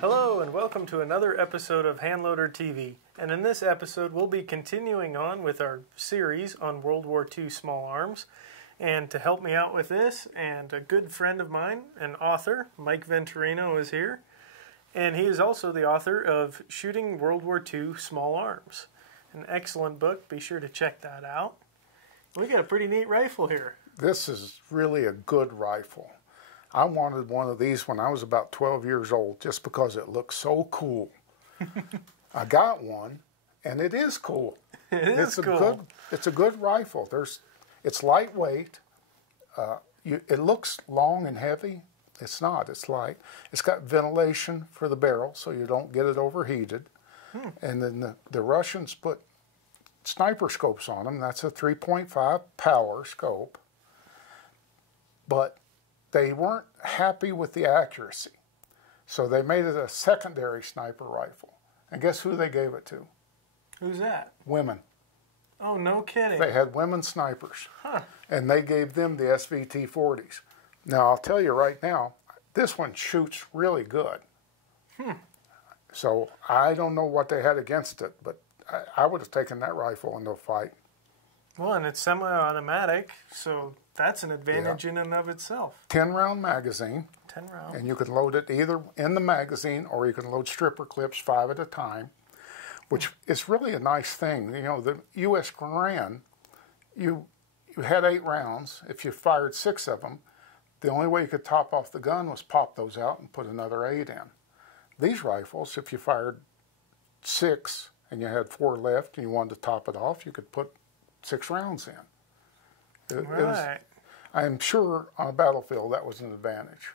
Hello and welcome to another episode of Handloader TV. And in this episode we'll be continuing on with our series on World War II small arms. And to help me out with this, and a good friend of mine, an author, Mike Venturino, is here. And he is also the author of Shooting World War II Small Arms. An excellent book. Be sure to check that out. We got a pretty neat rifle here. This is really a good rifle. I wanted one of these when I was about 12 years old just because it looks so cool. I got one, and it is cool. It's cool. It's a good rifle. It's lightweight. It looks long and heavy. It's not. It's light. It's got ventilation for the barrel so you don't get it overheated. And then the Russians put sniper scopes on them. That's a 3.5 power scope. But they weren't happy with the accuracy. So they made it a secondary sniper rifle. And guess who they gave it to? Who's that? Women. Oh, no kidding. They had women snipers. Huh. And they gave them the SVT40s. Now, I'll tell you right now, this one shoots really good. So I don't know what they had against it, but I would have taken that rifle into a fight. Well, and it's semi-automatic, so that's an advantage in and of itself. 10-round magazine. 10 rounds. And you can load it either in the magazine or you can load stripper clips 5 at a time, which is really a nice thing. You know, the U.S. Gran, you had 8 rounds. If you fired 6 of them, the only way you could top off the gun was pop those out and put another 8 in. These rifles, if you fired 6 and you had 4 left and you wanted to top it off, you could put 6 rounds in. I'm sure on a battlefield that was an advantage.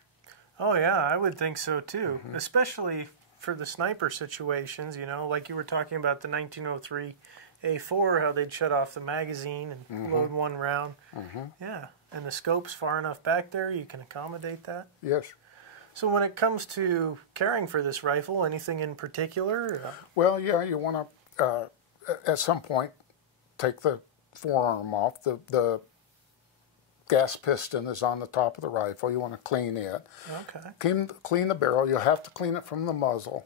Oh yeah, I would think so too. Especially for the sniper situations, you know, like you were talking about the 1903 A4, how they'd shut off the magazine and load 1 round. Yeah, and the scope's far enough back there, you can accommodate that. Yes. So when it comes to caring for this rifle, anything in particular? Well, yeah, you want to, at some point, take the forearm off. The gas piston is on the top of the rifle. You want to clean it. Okay. Clean the barrel. You'll have to clean it from the muzzle,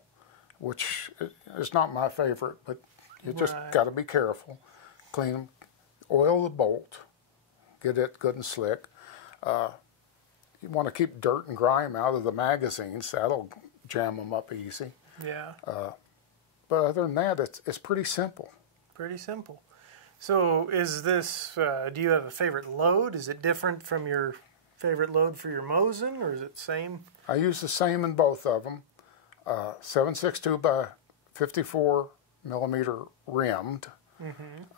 which is not my favorite, but you just got to be careful. Clean them. Oil the bolt. Get it good and slick. You want to keep dirt and grime out of the magazines. That'll jam them up easy. Yeah. But other than that, it's pretty simple. Pretty simple. So is this, do you have a favorite load? Is it different from your favorite load for your Mosin, or is it same? I use the same in both of them. 7.62 by 54 millimeter rimmed.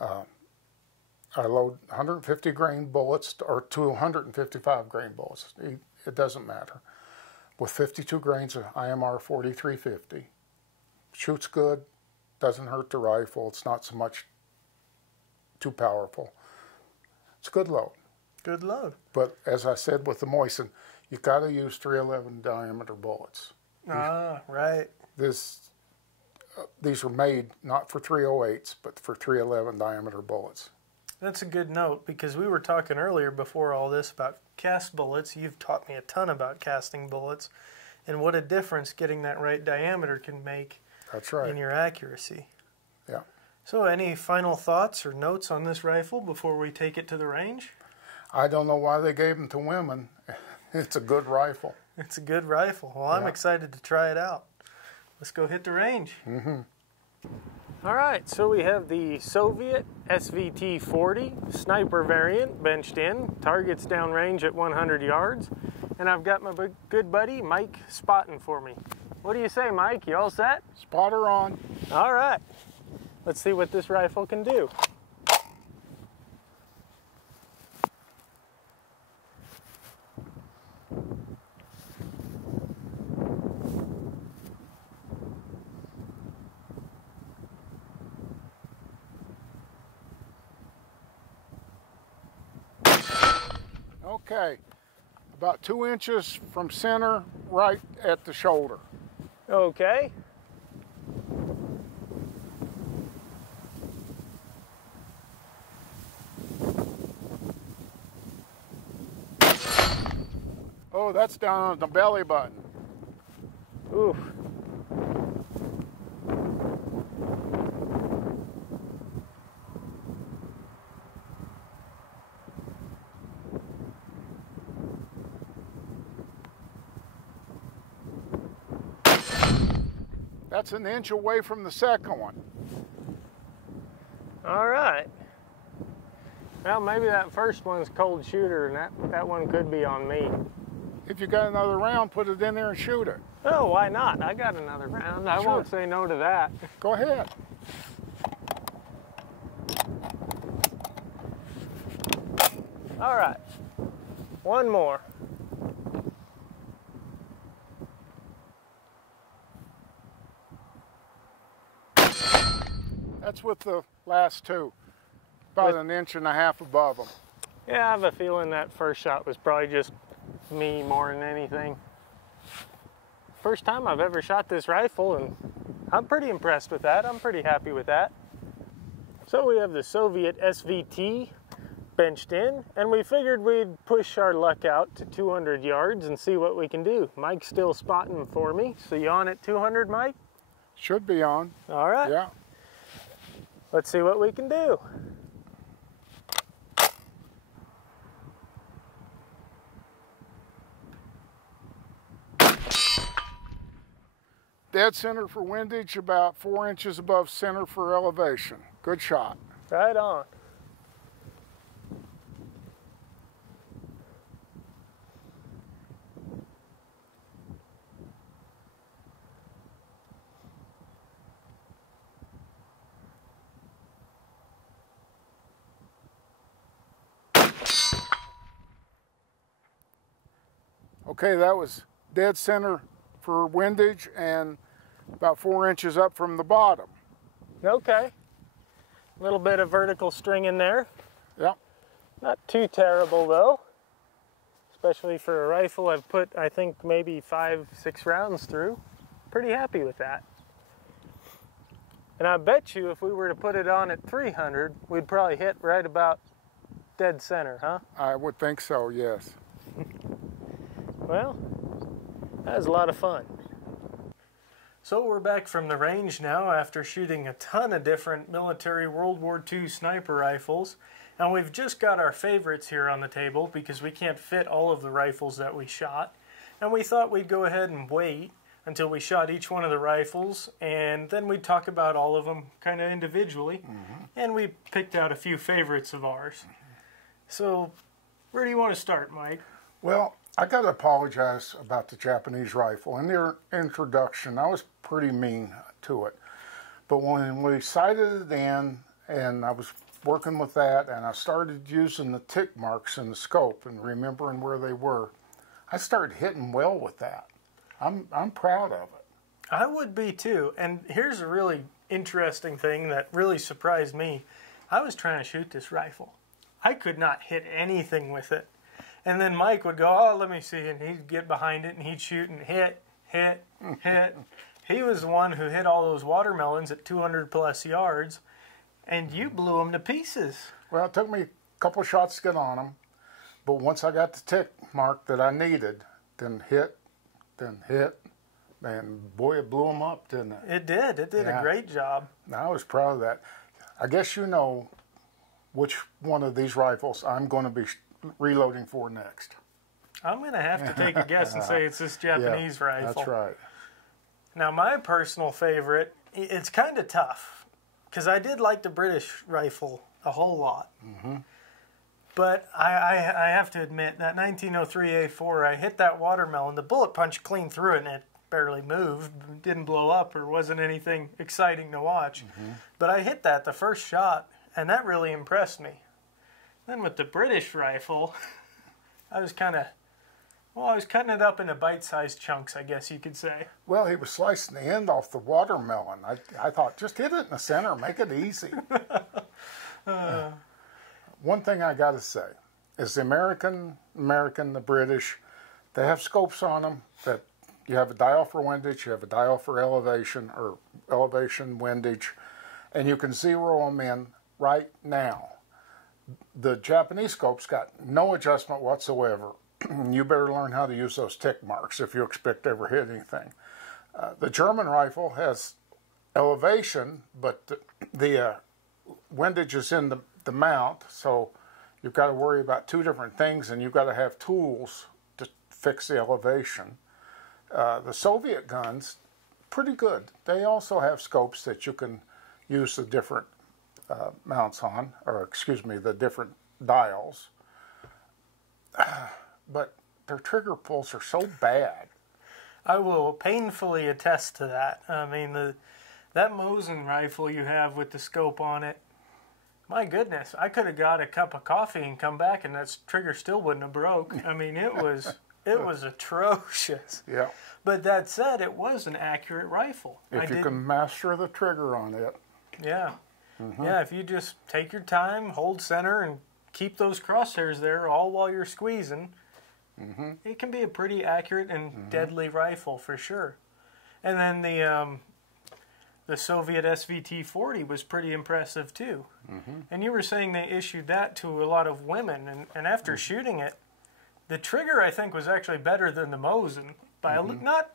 I load 150 grain bullets or 255 grain bullets. It doesn't matter. With 52 grains of IMR 4350. Shoots good, doesn't hurt the rifle. It's not so much too powerful. It's a good load. Good load. But as I said with the Mosin, you got to use 311 diameter bullets. Right. These are made not for 308s, but for 311 diameter bullets. That's a good note, because we were talking earlier before all this about cast bullets. You've taught me a ton about casting bullets and what a difference getting that right diameter can make. That's right. In your accuracy. Yeah. So any final thoughts or notes on this rifle before we take it to the range? I don't know why they gave them to women. It's a good rifle. It's a good rifle. Well, I'm excited to try it out. Let's go hit the range. All right, so we have the Soviet SVT40 sniper variant benched in, targets downrange at 100 yards, and I've got my good buddy Mike spotting for me. What do you say, Mike? You all set? Spotter on. All right, let's see what this rifle can do. Okay, about 2 inches from center, right at the shoulder. Okay. Oh, that's down on the belly button. Oof. That's an inch away from the second one. All right. Well, maybe that first one's cold shooter, and that one could be on me. If you got another round, put it in there and shoot it. Oh, why not? I got another round. I won't say no to that. Go ahead. All right. One more. That's with the last two. About an inch and a half above them. Yeah, I have a feeling that first shot was probably just me more than anything. First time I've ever shot this rifle, and I'm pretty impressed with that. I'm pretty happy with that. So we have the Soviet SVT benched in, and we figured we'd push our luck out to 200 yards and see what we can do. Mike's still spotting for me. So you on at 200, Mike? Should be on. All right. Yeah. Let's see what we can do. Dead center for windage, about 4 inches above center for elevation. Good shot. Right on. Okay, that was dead center for windage and about 4 inches up from the bottom. Okay. A little bit of vertical string in there. Yep. Not too terrible though. Especially for a rifle I've put, I think, maybe 5-6 rounds through. Pretty happy with that. And I bet you if we were to put it on at 300, we'd probably hit right about dead center, huh? I would think so, yes. Well, that was a lot of fun. So we're back from the range now after shooting a ton of different military World War II sniper rifles. And we've just got our favorites here on the table because we can't fit all of the rifles that we shot. And we thought we'd go ahead and wait until we shot each one of the rifles, and then we'd talk about all of them kind of individually. And we picked out a few favorites of ours. So where do you want to start, Mike? Well, I got to apologize about the Japanese rifle. In their introduction, I was pretty mean to it. But when we sighted it in, and I was working with that, and I started using the tick marks in the scope and remembering where they were, I started hitting well with that. I'm proud of it. I would be too. And here's a really interesting thing that really surprised me. I was trying to shoot this rifle. I could not hit anything with it. And then Mike would go, oh, let me see, and he'd get behind it, and he'd shoot and hit. He was the one who hit all those watermelons at 200 plus yards, and you blew them to pieces. Well, it took me a couple of shots to get on them, but once I got the tick mark that I needed, then hit, and boy, it blew them up, didn't it? It did. It did a great job. I was proud of that. I guess you know which one of these rifles I'm going to be reloading for next. I'm going to have to take a guess and say it's this Japanese rifle. That's right. Now, my personal favorite, it's kind of tough, because I did like the British rifle a whole lot. But I have to admit, that 1903A4, I hit that watermelon, the bullet punched clean through it, and it barely moved, didn't blow up, or wasn't anything exciting to watch. But I hit that the first shot, and that really impressed me. Then with the British rifle, I was kind of, well, I was cutting it up into bite-sized chunks, I guess you could say. Well, he was slicing the end off the watermelon. I thought, just hit it in the center, make it easy. One thing I got to say is the American, the British, they have scopes on them that you have a dial for windage, you have a dial for elevation, or elevation, windage, and you can zero them in right now. The Japanese scope's got no adjustment whatsoever. You better learn how to use those tick marks if you expect to ever hit anything. The German rifle has elevation, but the windage is in the mount, so you've got to worry about two different things, and you've got to have tools to fix the elevation. The Soviet guns, pretty good. They also have scopes that you can use the different mounts on, or excuse me, the different dials. But their trigger pulls are so bad. I will painfully attest to that. I mean, that Mosin rifle you have with the scope on it, my goodness, I could have got a cup of coffee and come back and that trigger still wouldn't have broke. I mean, it was atrocious. Yeah. But that said, it was an accurate rifle. If you can master the trigger on it. Yeah. Yeah, if you just take your time, hold center, and keep those crosshairs there all while you're squeezing, it can be a pretty accurate and deadly rifle for sure. And then the Soviet SVT40 was pretty impressive too. And you were saying they issued that to a lot of women, and after shooting it, the trigger I think was actually better than the Mosin. Not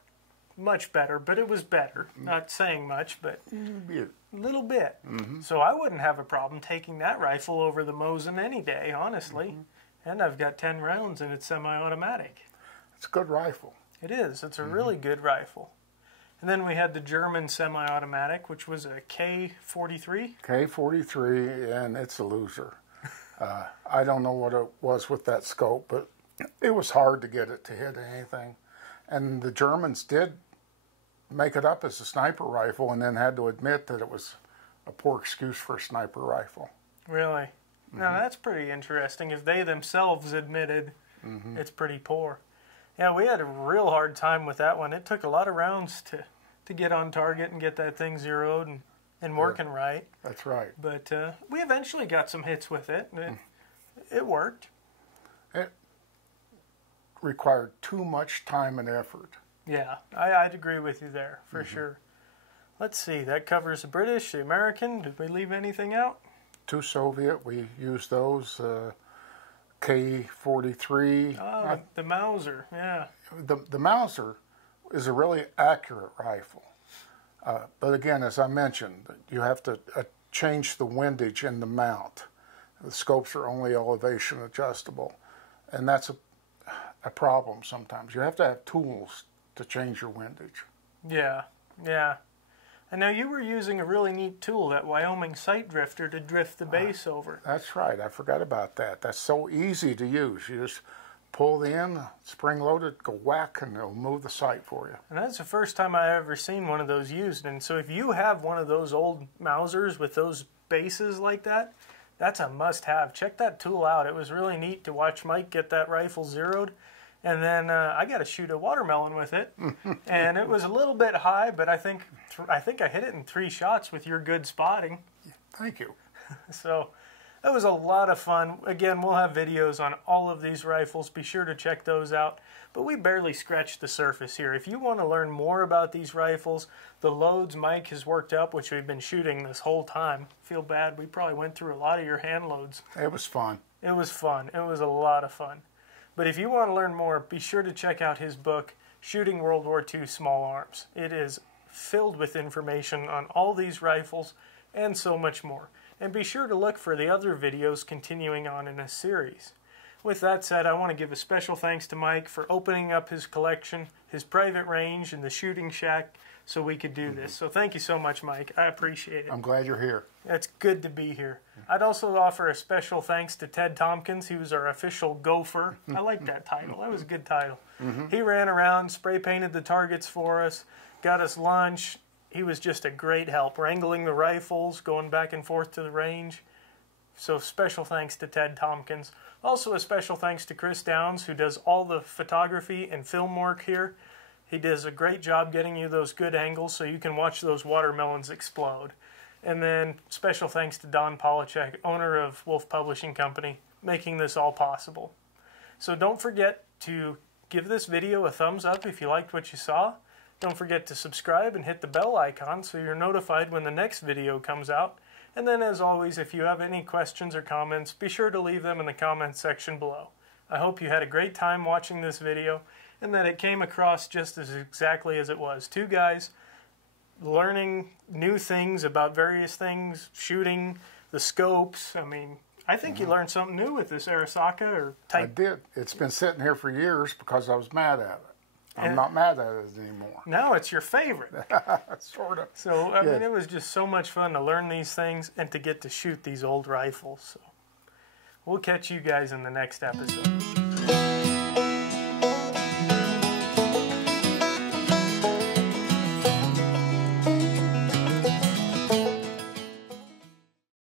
much better, but it was better. Not saying much, but a little bit. So I wouldn't have a problem taking that rifle over the Mosin any day, honestly. And I've got 10 rounds and it's semi-automatic. It's a good rifle. It is. It's a really good rifle. And then we had the German semi-automatic, which was a K43. K43, and it's a loser. I don't know what it was with that scope, but it was hard to get it to hit anything. And the Germans did make it up as a sniper rifle and then had to admit that it was a poor excuse for a sniper rifle. Really? Now that's pretty interesting. If they themselves admitted it's pretty poor. Yeah, we had a real hard time with that one. It took a lot of rounds to get on target and get that thing zeroed and working right. That's right. But we eventually got some hits with it. It worked. It required too much time and effort. Yeah, I'd agree with you there, for sure. Let's see, that covers the British, the American. Did we leave anything out? Two Soviet, we used those. K43. Oh, the Mauser, yeah. The Mauser is a really accurate rifle. But again, as I mentioned, you have to change the windage in the mount. The scopes are only elevation adjustable. And that's a problem sometimes. You have to have tools to change your windage. Yeah, yeah. And now you were using a really neat tool, that Wyoming sight drifter, to drift the base over. That's right. I forgot about that. That's so easy to use. You just pull the end, spring load it, go whack, and it'll move the sight for you. And that's the first time I've ever seen one of those used. And so if you have one of those old Mausers with those bases like that, that's a must-have. Check that tool out. It was really neat to watch Mike get that rifle zeroed. And then I got to shoot a watermelon with it, and it was a little bit high, but I think I hit it in 3 shots with your good spotting. Thank you. So that was a lot of fun. Again, we'll have videos on all of these rifles. Be sure to check those out. But we barely scratched the surface here. If you want to learn more about these rifles, the loads Mike has worked up, which we've been shooting this whole time. Feel bad. We probably went through a lot of your hand loads. It was fun. It was fun. It was a lot of fun. But if you want to learn more, be sure to check out his book, Shooting World War II Small Arms. It is filled with information on all these rifles and so much more. And be sure to look for the other videos continuing on in this series. With that said, I want to give a special thanks to Mike for opening up his collection, his private range, and the shooting shack so we could do this. So thank you so much, Mike. I appreciate it. I'm glad you're here. It's good to be here. I'd also offer a special thanks to Ted Tompkins. He was our official gopher. I like that title. That was a good title. He ran around, spray painted the targets for us, got us lunch. He was just a great help, wrangling the rifles, going back and forth to the range. So special thanks to Ted Tompkins. Also a special thanks to Chris Downs, who does all the photography and film work here. He does a great job getting you those good angles so you can watch those watermelons explode. And then special thanks to Don Polachek, owner of Wolf Publishing Company, making this all possible. So don't forget to give this video a thumbs up if you liked what you saw. Don't forget to subscribe and hit the bell icon so you're notified when the next video comes out. And then as always, if you have any questions or comments, be sure to leave them in the comments section below. I hope you had a great time watching this video, and that it came across just as exactly as it was. Two guys learning new things about various things, shooting, the scopes. I mean, I think you learned something new with this Arisaka or type. I did. It's been sitting here for years because I was mad at it. I'm not mad at it anymore. Now it's your favorite. Sort of. So, I mean, it was just so much fun to learn these things and to get to shoot these old rifles. So, we'll catch you guys in the next episode.